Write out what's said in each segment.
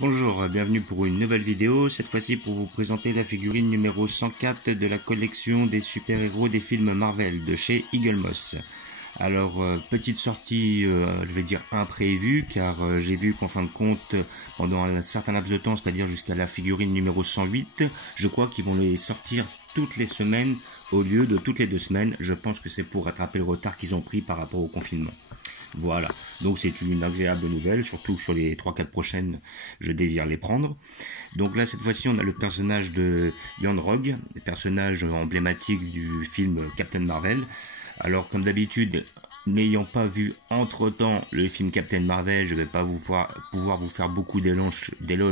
Bonjour, bienvenue pour une nouvelle vidéo, cette fois-ci pour vous présenter la figurine numéro 104 de la collection des super-héros des films Marvel de chez Eagle Moss. Alors, petite sortie, je vais dire imprévue, car j'ai vu qu'en fin de compte, pendant un certain laps de temps, c'est-à-dire jusqu'à la figurine numéro 108, je crois qu'ils vont les sortir toutes les semaines au lieu de toutes les 2 semaines. Je pense que c'est pour rattraper le retard qu'ils ont pris par rapport au confinement. Voilà, donc c'est une agréable nouvelle, surtout que sur les 3-4 prochaines, je désire les prendre. Donc là, cette fois-ci, on a le personnage de Yon-Rogg, le personnage emblématique du film Captain Marvel. Alors, comme d'habitude, n'ayant pas vu entre-temps le film Captain Marvel, je ne vais pas pouvoir vous faire beaucoup d'éloges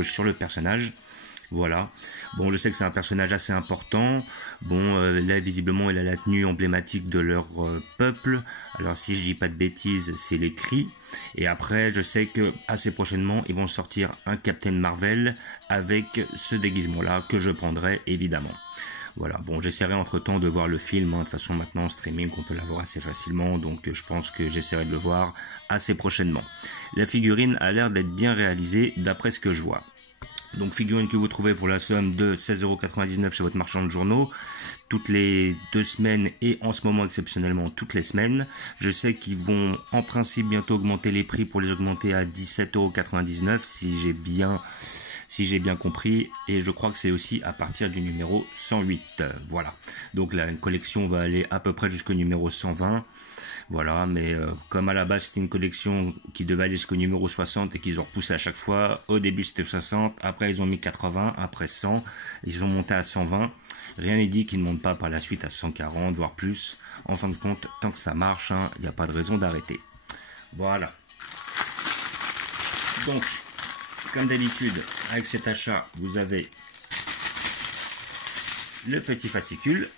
sur le personnage. Voilà. Bon, je sais que c'est un personnage assez important. Bon, là, visiblement, il a la tenue emblématique de leur peuple. Alors, si je dis pas de bêtises, c'est les Kree. Et après, je sais que assez prochainement, ils vont sortir un Captain Marvel avec ce déguisement-là que je prendrai évidemment. Voilà, bon, j'essaierai entre-temps de voir le film, de toute façon maintenant en streaming on peut l'avoir assez facilement, donc je pense que j'essaierai de le voir assez prochainement. La figurine a l'air d'être bien réalisée d'après ce que je vois. Donc figurine que vous trouvez pour la somme de 16,99 € chez votre marchand de journaux, toutes les 2 semaines et en ce moment exceptionnellement toutes les semaines. Je sais qu'ils vont en principe bientôt augmenter les prix pour les augmenter à 17,99 € si j'ai bien compris, et je crois que c'est aussi à partir du numéro 108. Voilà, donc la collection va aller à peu près jusqu'au numéro 120. Voilà, mais comme à la base c'était une collection qui devait aller jusqu'au numéro 60 et qu'ils ont repoussé à chaque fois, au début c'était 60, après ils ont mis 80, après 100, ils ont monté à 120, rien n'est dit qu'ils ne montent pas par la suite à 140, voire plus. En fin de compte, tant que ça marche, il n'y a pas de raison d'arrêter. Voilà. Donc, comme d'habitude, avec cet achat, vous avez le petit fascicule.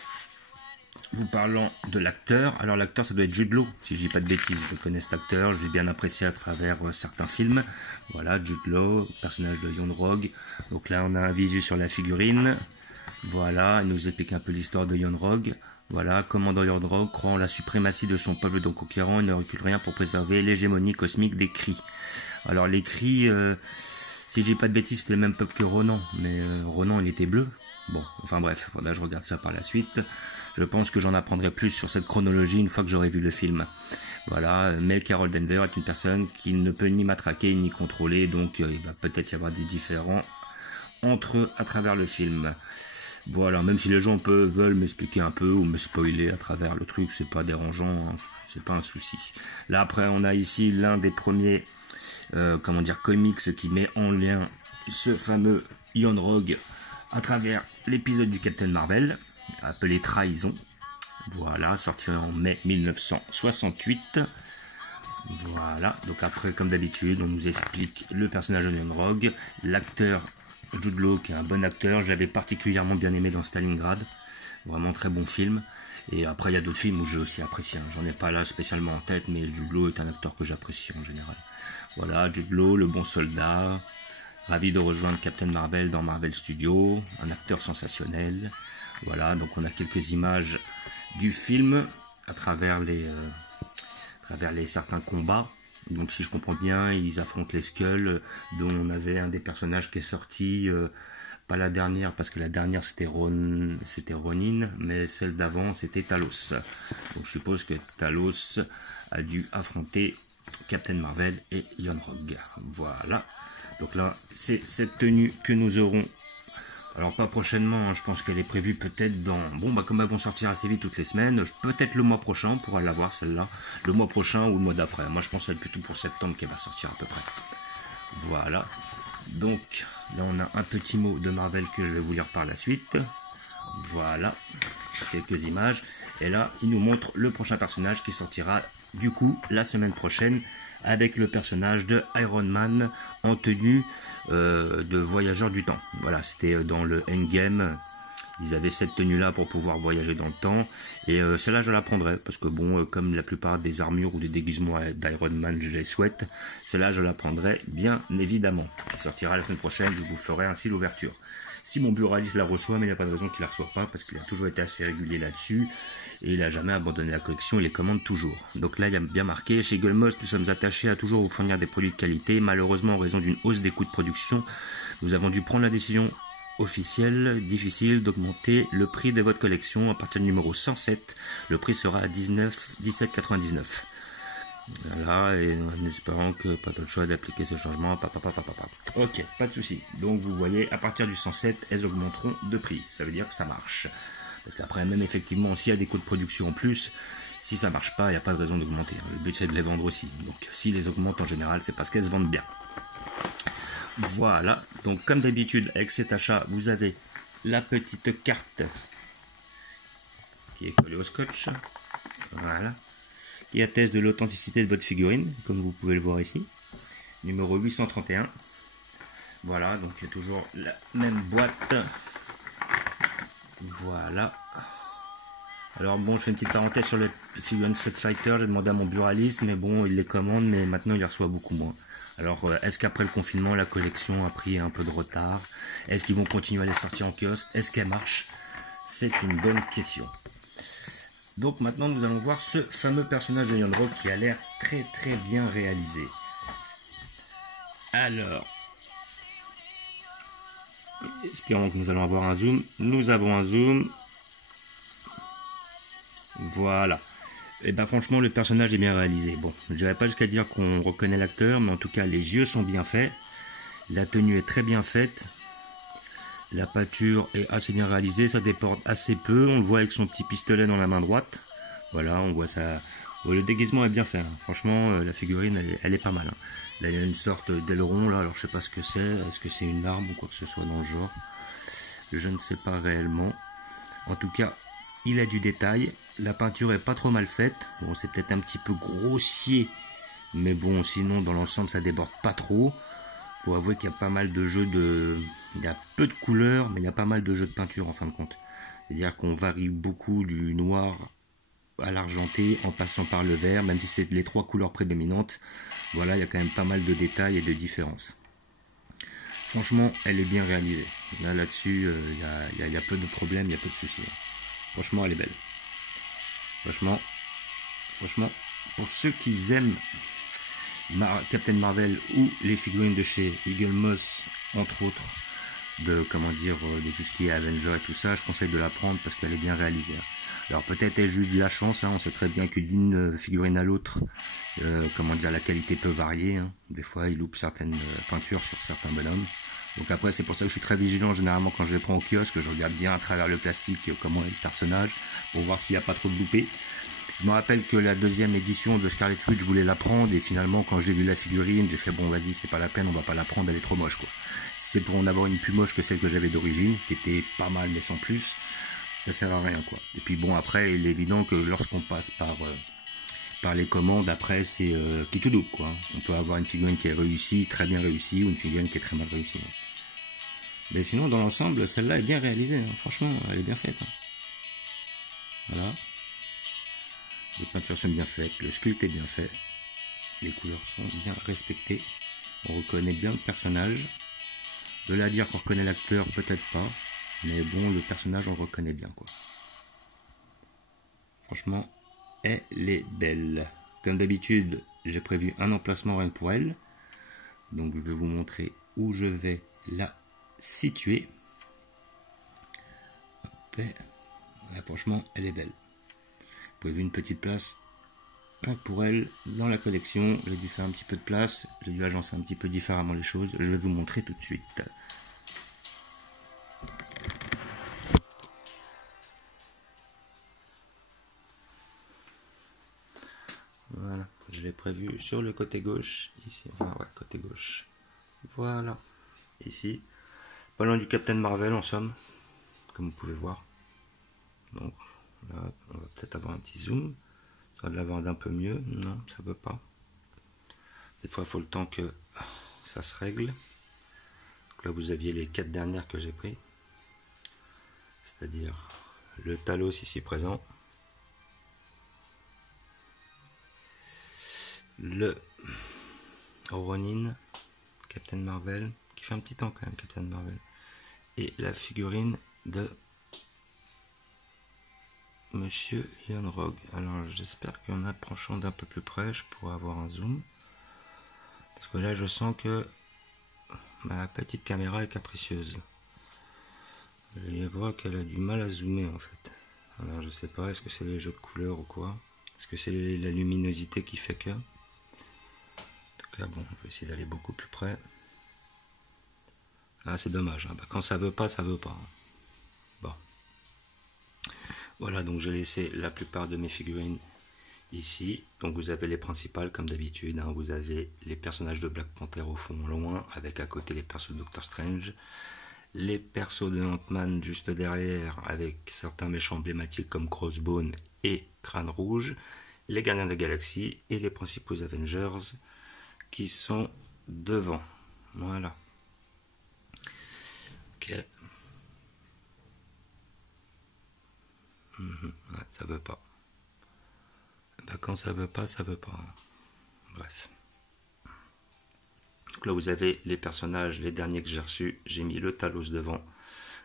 Vous parlant de l'acteur, alors l'acteur ça doit être Jude Law, si je dis pas de bêtises, je connais cet acteur, je l'ai bien apprécié à travers certains films. Voilà, Jude Law, personnage de Yon-Rogg. Donc là on a un visu sur la figurine. Voilà, il nous explique un peu l'histoire de Yon-Rogg. Voilà, commandant Yon-Rogg croit en la suprématie de son peuple donc conquérant et ne recule rien pour préserver l'hégémonie cosmique des Kree. Alors les Kree, si je dis pas de bêtises, c'était le même peuple que Ronan, mais Ronan il était bleu. Bon, enfin bref, voilà, je regarde ça par la suite. Je pense que j'en apprendrai plus sur cette chronologie une fois que j'aurai vu le film. Voilà, mais Carol Danvers est une personne qui ne peut ni matraquer ni contrôler, donc il va peut-être y avoir des différends entre eux à travers le film. Voilà, même si les gens veulent m'expliquer un peu ou me spoiler à travers le truc, c'est pas dérangeant, c'est pas un souci. Là après, on a ici l'un des premiers, comics qui met en lien ce fameux Yon-Rogg à travers l'épisode du Captain Marvel, appelé Trahison. Voilà, sorti en mai 1968. Voilà, donc après, comme d'habitude, on nous explique le personnage de Yon-Rogg, l'acteur Jude Law, qui est un bon acteur, j'avais particulièrement bien aimé dans Stalingrad, vraiment très bon film. Et après, il y a d'autres films où j'ai aussi apprécié, j'en ai pas là spécialement en tête, mais Jude Law est un acteur que j'apprécie en général. Voilà, Jude Law, le bon soldat, ravi de rejoindre Captain Marvel dans Marvel Studios, un acteur sensationnel. Voilà, donc on a quelques images du film à travers les certains combats. Donc si je comprends bien, ils affrontent les Skrulls, dont on avait un des personnages qui est sorti, pas la dernière, parce que la dernière c'était Ronin, mais celle d'avant c'était Talos. Donc je suppose que Talos a dû affronter Captain Marvel et Yon-Rogg. Voilà. Donc là, c'est cette tenue que nous aurons. Alors pas prochainement, je pense qu'elle est prévue peut-être dans... Bon, comme elles vont sortir assez vite toutes les semaines, peut-être le mois prochain, on pourra l'avoir celle-là. Le mois prochain ou le mois d'après. Moi je pense que c'est plutôt pour septembre qu'elle va sortir à peu près. Voilà. Donc là on a un petit mot de Marvel que je vais vous lire par la suite. Voilà. Quelques images. Et là, il nous montre le prochain personnage qui sortira du coup la semaine prochaine, avec le personnage de Iron Man en tenue de voyageur du temps. Voilà, c'était dans le Endgame, Ils avaient cette tenue-là pour pouvoir voyager dans le temps. Et celle-là, je la prendrai. Parce que bon, comme la plupart des armures ou des déguisements d'Iron Man, je les souhaite. Celle-là, je la prendrai, bien évidemment. Elle sortira la semaine prochaine. Je vous ferai ainsi l'ouverture. Si mon buraliste la reçoit, mais il n'y a pas de raison qu'il la reçoive pas, parce qu'il a toujours été assez régulier là-dessus, et il n'a jamais abandonné la collection, il les commande toujours. Donc là, il y a bien marqué, chez Eaglemoss, nous sommes attachés à toujours vous fournir des produits de qualité. Malheureusement, en raison d'une hausse des coûts de production, nous avons dû prendre la décision officielle, difficile, d'augmenter le prix de votre collection. À partir du numéro 107, le prix sera à 17,99 €. Voilà, et en espérant que pas d'autre choix d'appliquer ce changement. Ok, pas de souci. Donc vous voyez, à partir du 107, elles augmenteront de prix. Ça veut dire que ça marche. Parce qu'après, même effectivement, s'il y a des coûts de production en plus, si ça marche pas, il n'y a pas de raison d'augmenter. Le but c'est de les vendre aussi. Donc s'ils les augmentent en général, c'est parce qu'elles se vendent bien. Voilà, donc comme d'habitude, avec cet achat, vous avez la petite carte qui est collée au scotch. Voilà. Qui atteste de l'authenticité de votre figurine, comme vous pouvez le voir ici. Numéro 831. Voilà, donc il y a toujours la même boîte. Voilà. Alors bon, je fais une petite parenthèse sur le figurine Street Fighter. J'ai demandé à mon buraliste, mais bon, il les commande, mais maintenant il les reçoit beaucoup moins. Alors, est-ce qu'après le confinement, la collection a pris un peu de retard? Est-ce qu'ils vont continuer à les sortir en kiosque? Est-ce qu'elle marche? C'est une bonne question. Donc maintenant nous allons voir ce fameux personnage de Leon Rock qui a l'air très très bien réalisé. Alors, espérons que nous allons avoir un zoom. Nous avons un zoom. Voilà. Et ben franchement le personnage est bien réalisé. Bon, je n'irai pas jusqu'à dire qu'on reconnaît l'acteur, mais en tout cas les yeux sont bien faits. La tenue est très bien faite. La pâture est assez bien réalisée, ça déporte assez peu. On le voit avec son petit pistolet dans la main droite. Voilà, on voit ça. Le déguisement est bien fait. Hein. Franchement, la figurine, elle est pas mal. Hein. Là, il y a une sorte d'aileron, là. Alors, je sais pas ce que c'est. Est-ce que c'est une arme ou quoi que ce soit dans le genre? Je ne sais pas réellement. En tout cas, il a du détail. La peinture est pas trop mal faite. Bon, c'est peut-être un petit peu grossier. Mais bon, sinon, dans l'ensemble, ça déborde pas trop. Faut avouer qu'il y a pas mal de jeux de... Il y a peu de couleurs, mais il y a pas mal de jeux de peinture en fin de compte. C'est-à-dire qu'on varie beaucoup du noir à l'argenté en passant par le vert, même si c'est les trois couleurs prédominantes. Voilà, il y a quand même pas mal de détails et de différences. Franchement, elle est bien réalisée. Là-dessus, il y a peu de problèmes, il y a peu de soucis. Franchement, elle est belle. Franchement, pour ceux qui aiment Captain Marvel ou les figurines de chez Eaglemoss, entre autres, de tout ce qui est Avenger et tout ça, je conseille de la prendre parce qu'elle est bien réalisée. Alors peut-être ai-je eu de la chance, hein, on sait très bien que d'une figurine à l'autre, la qualité peut varier. Hein. Des fois, ils loupent certaines peintures sur certains bonhommes. Donc après, c'est pour ça que je suis très vigilant généralement quand je les prends au kiosque, je regarde bien à travers le plastique comment est le personnage pour voir s'il n'y a pas trop de loupés. Je me rappelle que la deuxième édition de Scarlet Witch, je voulais la prendre et finalement quand j'ai vu la figurine, j'ai fait bon vas-y c'est pas la peine, on va pas la prendre, elle est trop moche quoi. Si c'est pour en avoir une plus moche que celle que j'avais d'origine, qui était pas mal mais sans plus, ça sert à rien quoi. Et puis bon après il est évident que lorsqu'on passe par les commandes, après c'est qui tout double quoi. On peut avoir une figurine qui est réussie, très bien réussie, ou une figurine qui est très mal réussie. Mais sinon dans l'ensemble, celle-là est bien réalisée, hein. Franchement elle est bien faite. Hein. Voilà. Les peintures sont bien faites, le sculpte est bien fait, les couleurs sont bien respectées, on reconnaît bien le personnage. De là à dire qu'on reconnaît l'acteur, peut-être pas, mais bon, le personnage on le reconnaît bien quoi. Franchement, elle est belle. Comme d'habitude, j'ai prévu un emplacement rien que pour elle, donc je vais vous montrer où je vais la situer. Hop, franchement, elle est belle. Prévu une petite place pour elle dans la collection. J'ai dû faire un petit peu de place, j'ai dû agencer un petit peu différemment les choses. Je vais vous montrer tout de suite. Voilà, je l'ai prévu sur le côté gauche, ici, enfin ouais, côté gauche. Voilà, ici, pas loin du Captain Marvel en somme, comme vous pouvez voir. Donc là, on va peut-être avoir un petit zoom. Ça va l'avoir d'un peu mieux. Non, ça ne veut pas. Des fois, il faut le temps que ça se règle. Donc là, vous aviez les 4 dernières que j'ai pris. c'est-à-dire le Talos ici présent, le Ronin, Captain Marvel, qui fait un petit temps quand même, Captain Marvel, et la figurine de Monsieur Ian Rogue. Alors j'espère qu'en approchant d'un peu plus près, je pourrai avoir un zoom, parce que là je sens que ma petite caméra est capricieuse. Je vois qu'elle a du mal à zoomer en fait. Alors je sais pas, est-ce que c'est les jeux de couleurs ou quoi? Est-ce que c'est la luminosité qui fait que? En tout cas bon, je vais essayer d'aller beaucoup plus près. Ah c'est dommage, hein. Bah, quand ça veut pas, ça veut pas. Bon. Voilà, donc j'ai laissé la plupart de mes figurines ici. Donc vous avez les principales comme d'habitude, hein. Vous avez les personnages de Black Panther au fond loin, avec à côté les persos de Doctor Strange. Les persos de Ant-Man juste derrière, avec certains méchants emblématiques comme Crossbone et Crâne Rouge, les Gardiens de la Galaxie et les principaux Avengers qui sont devant. Voilà. Ok. Ouais, ça veut pas. Bah, quand ça veut pas, ça veut pas. Bref. Donc là, vous avez les personnages, les derniers que j'ai reçus. J'ai mis le Talos devant,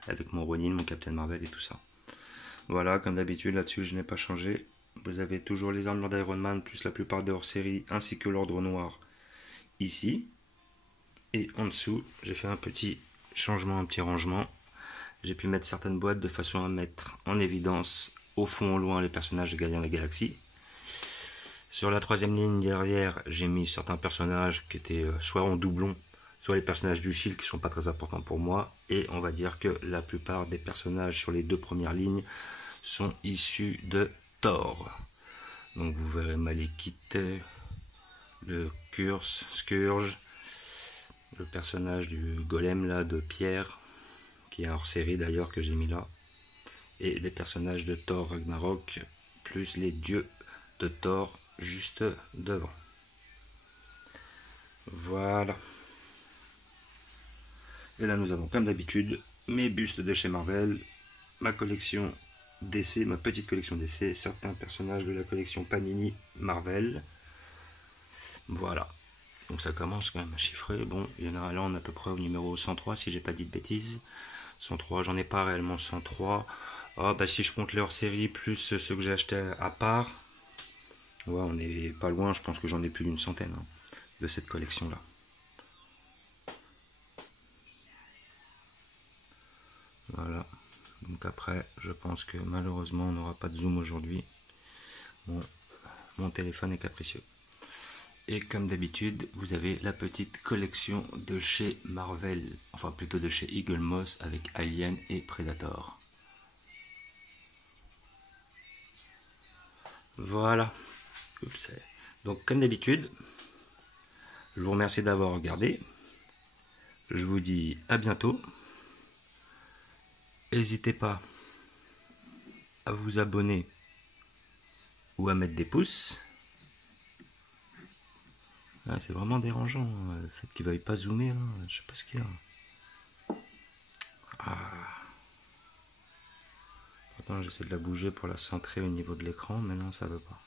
avec mon Ronin, mon Captain Marvel et tout ça. Voilà, comme d'habitude, là-dessus, je n'ai pas changé. Vous avez toujours les armures d'Iron Man, plus la plupart des hors-série, ainsi que l'Ordre Noir, ici. Et en dessous, j'ai fait un petit changement, un petit rangement. J'ai pu mettre certaines boîtes de façon à mettre en évidence, au fond, au loin, les personnages de Gardiens de la Galaxie. Sur la troisième ligne derrière, j'ai mis certains personnages qui étaient soit en doublon, soit les personnages du Shield qui sont pas très importants pour moi. Et on va dire que la plupart des personnages sur les deux premières lignes sont issus de Thor. Donc vous verrez Malekith, le Scourge, le personnage du golem là de Pierre, qui est hors série d'ailleurs que j'ai mis là, et les personnages de Thor Ragnarok, plus les dieux de Thor juste devant. Voilà. Et là nous avons comme d'habitude mes bustes de chez Marvel, ma collection DC, ma petite collection DC, certains personnages de la collection Panini Marvel. Voilà. Donc ça commence quand même à chiffrer. Bon, il y en a là, on est à peu près au numéro 103 si j'ai pas dit de bêtises. 103, j'en ai pas réellement 103. Ah bah si je compte les hors-série plus ceux que j'ai achetés à part, ouais, on est pas loin, je pense que j'en ai plus d'une centaine hein, de cette collection-là. Voilà. Donc après, je pense que malheureusement, on n'aura pas de zoom aujourd'hui. Bon, mon téléphone est capricieux. Et comme d'habitude, vous avez la petite collection de chez Marvel, enfin plutôt de chez Eagle Moss avec Alien et Predator. Voilà. Oups. Donc comme d'habitude, je vous remercie d'avoir regardé. Je vous dis à bientôt. N'hésitez pas à vous abonner ou à mettre des pouces. Ah, c'est vraiment dérangeant le fait qu'il ne veuille pas zoomer. Là. Je sais pas ce qu'il y a. Ah. Pourtant j'essaie de la bouger pour la centrer au niveau de l'écran, mais non, ça veut pas.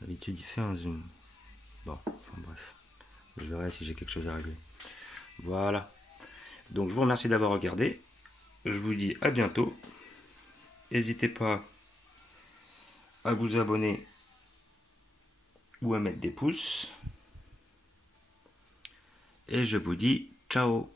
D'habitude il fait un zoom. Bon, enfin bref. Je verrai si j'ai quelque chose à régler. Voilà. Donc je vous remercie d'avoir regardé. Je vous dis à bientôt. N'hésitez pas à vous abonner ou à mettre des pouces. Et je vous dis ciao.